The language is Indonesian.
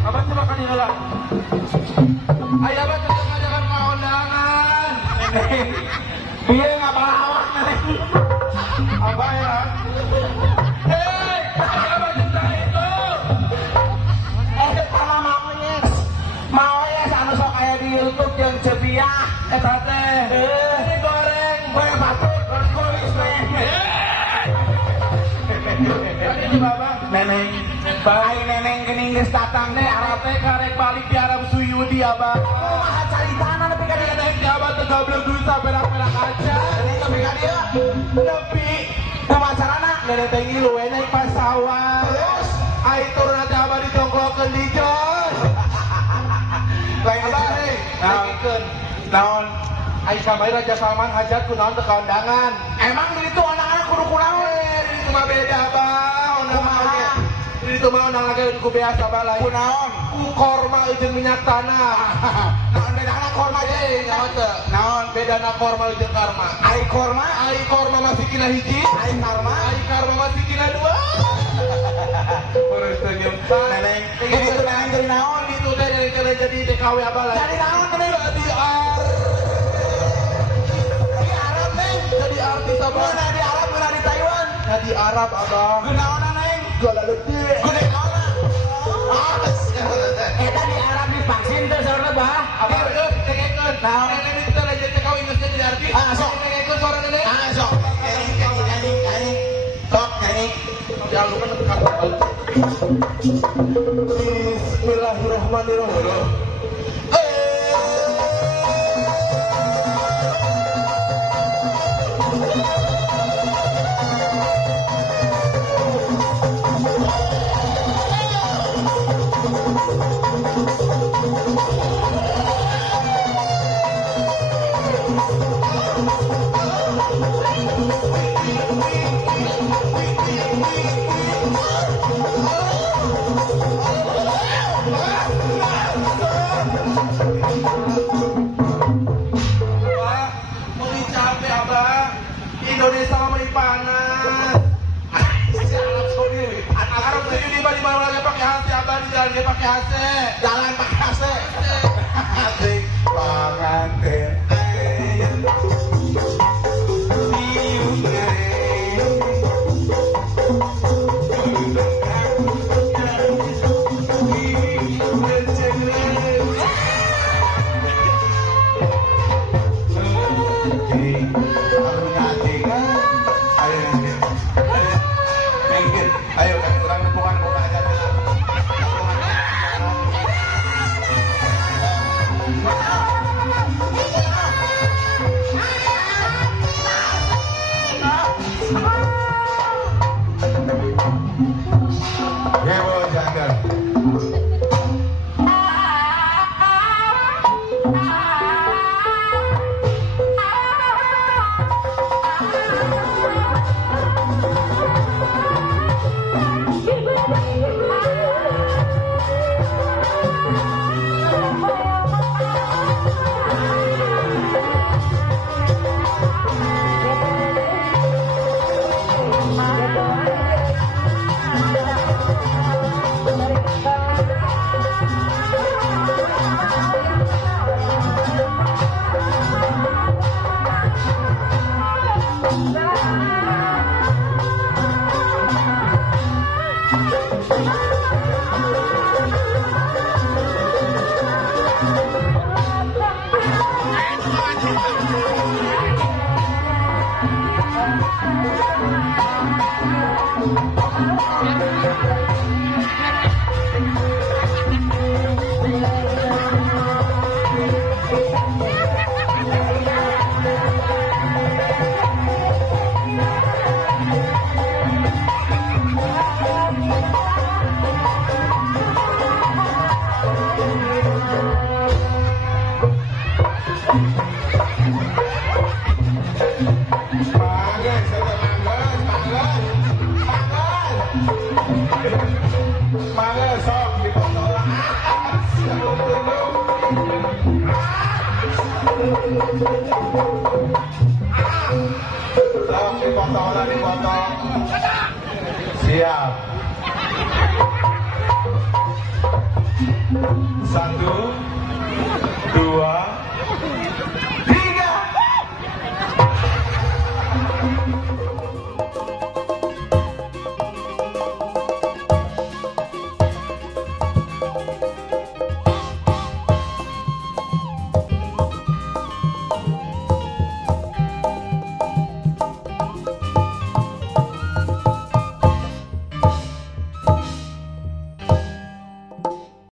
Apa sih makan ini lah? Ayo apa tuh ngajakan ke undangan? Iya nggak balawak nih. Apa ya? Hei, apa cinta itu? Sama mau ya anu sok kayak di YouTube yang cepiah Teh. Ini goreng batuk kulis Ini Bapak. neneng baik neneng gening geus datang teh Arab teh karek balik di Arab Suyudi Abah. kumaha caritana nepi ka dieu Kadang Abah teh goblok duit saperak-perak aja. nepi ka dieu Nepi kumaha carana nenek teh ngilu we naik pesawat. terus Ai turun nanti Abah ditongklokeun di jos. lain Abah geus hei, naon ngikeun. naon Ai kamari Raja Salman hajat ku naon teh ka undangan. emang di ditu anak-anak kudu kunaon Di itu mah beda Abah. kumaha Di itu mah undangan lagi ku biasa Abah lain. kunaon Ku korma jeung minyak tanah. naon bedana korma Eh, nyawa teh. naon Bedana korma jeung karma. ai korma Ai korma masih kina hiji. ai karma Ai karma masih kina dua. Urus teh nyum. neneng itu neneng jadi naon Itu teh yang kena jadi TKW Abah lain. jadi naon neneng Jadi di Arab neng jadi artis Abah. mana di Arab mana di Taiwan Jadi Arab Abah. kunaon neng Gala letih. gede naon eta di Arab divaksin teh saurna bah Abah geus dengekeun. Naon? Nenek itu teh jadi TKW geus jadi artis. Ah, sok. Dengekeun suara nenek. sok nyanyi sok nyanyi Jangan lupa tekan tombol. Bismillahirrahmanirrahim. Abah, mulai capek Abah. Indonesia mah mulai panas. Arab Saudi Arab Saudi di mana lagi pakai AC Abah di jalan dia pakai AC. jalan pakai AC Asik pengantin. Ayo kan kurang hubungan buka aja Ya, boleh jangan. sok dipoto lah. Sok dipoto lah, dipoto. Siap. 1